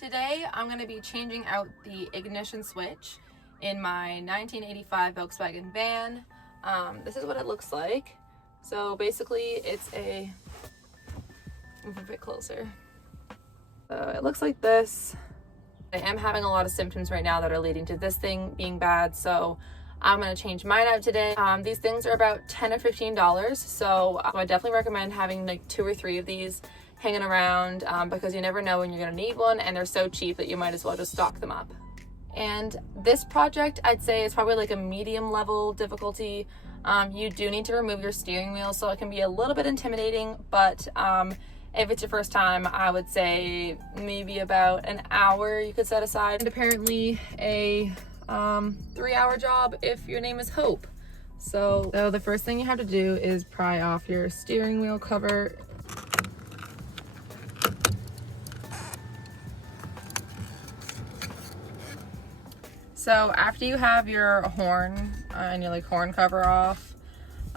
Today I'm going to be changing out the ignition switch in my 1985 Volkswagen van. This is what it looks like. So basically it's move a bit closer. So it looks like this. I am having a lot of symptoms right now that are leading to this thing being bad, so I'm going to change mine out today. These things are about $10 or $15, so I definitely recommend having like 2 or 3 of these hanging around because you never know when you're going to need one, and they're so cheap that you might as well just stock them up. And this project, I'd say, is probably like a medium level difficulty. You do need to remove your steering wheel, so it can be a little bit intimidating, but if it's your first time, I would say maybe about an hour you could set aside. And apparently a 3-hour job if your name is Hope. So the first thing you have to do is pry off your steering wheel cover. So after you have your horn and your horn cover off,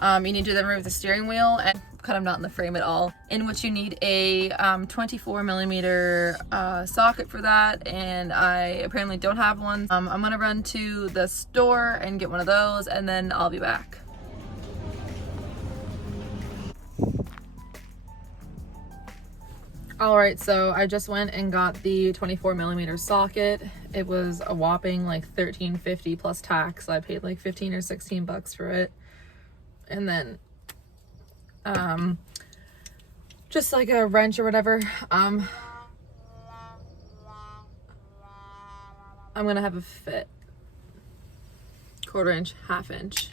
you need to then remove the steering wheel and kind of not in the frame at all, in which you need a 24mm socket for that, and I apparently don't have one. I'm gonna run to the store and get one of those, and then I'll be back. Alright, so I just went and got the 24mm socket. It was a whopping like $13.50 plus tax. So I paid like 15 or 16 bucks for it. And then just like a wrench or whatever. I'm gonna have a fit. 1/4 inch, 1/2 inch.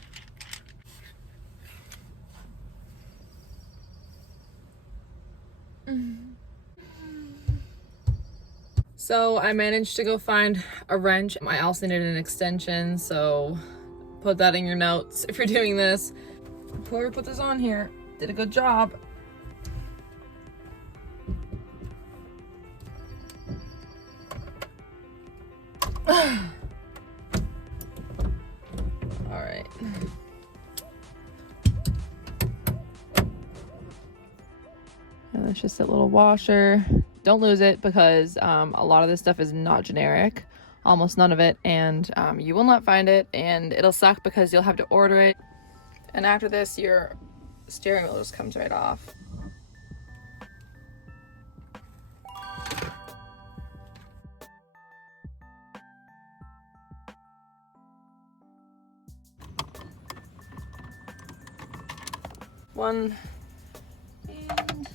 So I managed to go find a wrench. I also needed an extension, so put that in your notes if you're doing this. Whoever put this on here did a good job. All right. And that's just a little washer. Don't lose it because a lot of this stuff is not generic, almost none of it, and you will not find it, and it'll suck because you'll have to order it. And after this, your steering wheel just comes right off. One, and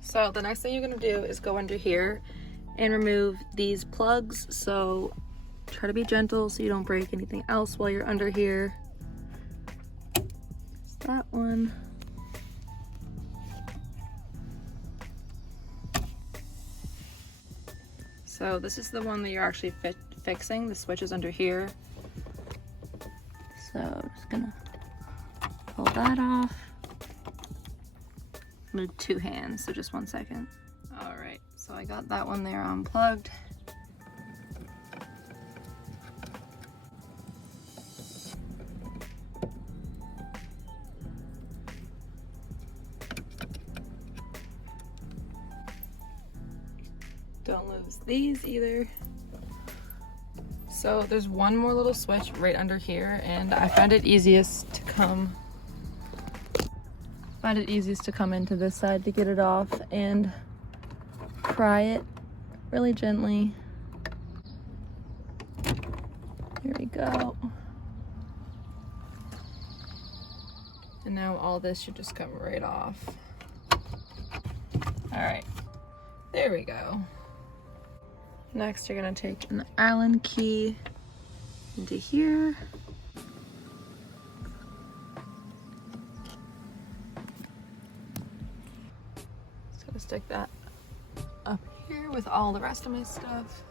so the next thing you're gonna do is go under here and remove these plugs. So try to be gentle so you don't break anything else while you're under here. There's that one. So this is the one that you're actually fixing. The switch is under here. So I'm just gonna pull that off. With 2 hands, so just 1 second. All right, so I got that one there unplugged. Don't lose these either. So there's one more little switch right under here, and I found it easiest to come into this side to get it off and pry it really gently. Here we go. And now all this should just come right off. All right, there we go. Next, you're gonna take an Allen key into here. Stick that up here with all the rest of my stuff.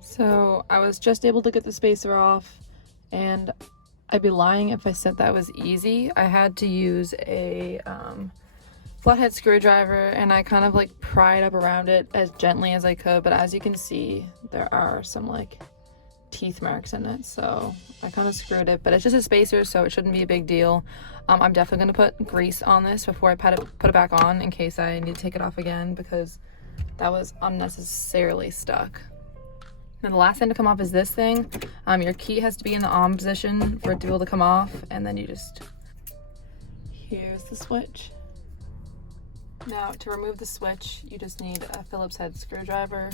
So I was just able to get the spacer off, and I'd be lying if I said that was easy. I had to use a flathead screwdriver, and I kind of like pried up around it as gently as I could, but as you can see, there are some like teeth marks in it, so I kind of screwed it, but it's just a spacer, so it shouldn't be a big deal. I'm definitely going to put grease on this before I put it back on in case I need to take it off again, because that was unnecessarily stuck. And the last thing to come off is this thing. Your key has to be in the on position for it to be able to come off, and then you just, here's the switch. Now to remove the switch, you just need a Phillips head screwdriver,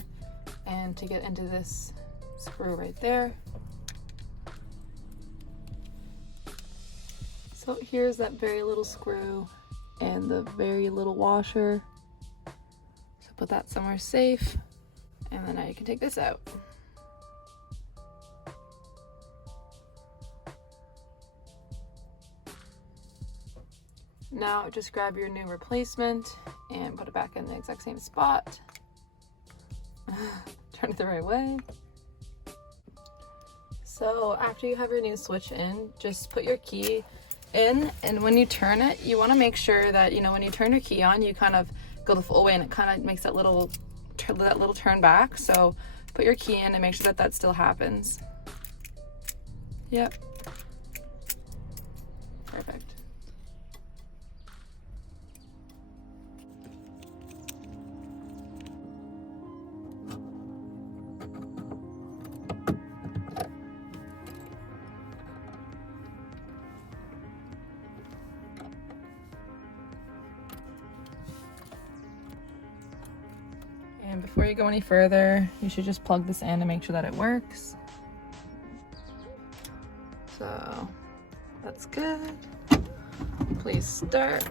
and to get into this screw right there. So here's that very little screw and the very little washer. So put that somewhere safe, and then now you can take this out. Now just grab your new replacement and put it back in the exact same spot. Turn it the right way. So after you have your new switch in, just put your key in, and when you turn it, you want to make sure that, you know, when you turn your key on, you kind of go the full way, and it kind of makes that little turn back. So put your key in and make sure that that still happens. Yep. Perfect. And before you go any further, you should just plug this in to make sure that it works. So that's good. Please start.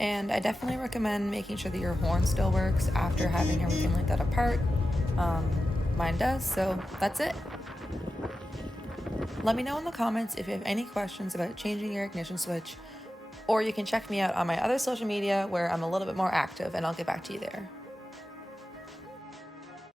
And I definitely recommend making sure that your horn still works after having everything like that apart. Mine does, so that's it. Let me know in the comments if you have any questions about changing your ignition switch, or you can check me out on my other social media where I'm a little bit more active, and I'll get back to you there.